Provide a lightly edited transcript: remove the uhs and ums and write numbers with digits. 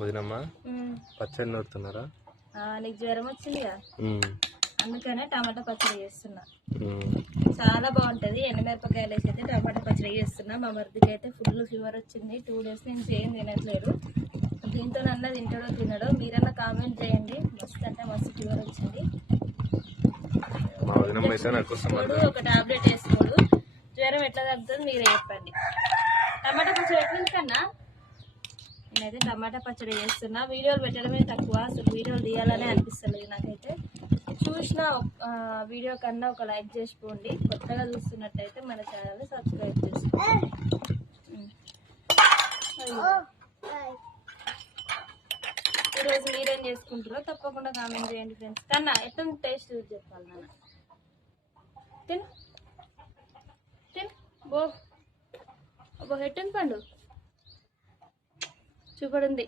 వదినమ్మా పచ్చడి నూరుతున్నారా? నీకు జ్వరం వచ్చిందిగా, అందుకనే టమాటా పచ్చడి చేస్తున్నా. చాలా బాగుంటది. ఎండుమిరపకాయలు వేసి అయితే టమాటా పచ్చడి చేస్తున్నా. మా మరిదికి అయితే ఫుల్ ఫీవర్ వచ్చింది. 2 days నుంచి ఏం తినట్లేదు. దీంతో అన్న తింటాడో తినడో మీరన్నా కామెంట్ చేయండి. మస్తు అంటే మస్తు ఫీవర్ వచ్చింది. ఒక టాబ్లెట్ వేసుకోడు. జ్వరం ఎట్లా తగ్గుతుంది మీరే చెప్పండి. టమాటా పచ్చడి ఎట్లుంది కన్నా? నేనైతే టమాటా పచ్చడి చేస్తున్నా. వీడియోలు పెట్టడమే తక్కువ, అసలు వీడియోలు తీయాలనే అనిపిస్తలేదు నాకైతే. చూసిన వీడియో కన్నా ఒక లైక్ చేసుకోండి. కొత్తగా చూస్తున్నట్టయితే మన ఛానల్ని సబ్స్క్రైబ్ చేసుకోండి. ఈరోజు మీరేం చేసుకుంటారో తప్పకుండా కామెంట్ చేయండి ఫ్రెండ్స్. కన్నా ఎట్లా టేస్ట్ చూసి చెప్పాలి నాన్న. తిను తిను బో ఎట్టుంది పండు చూపడుంది.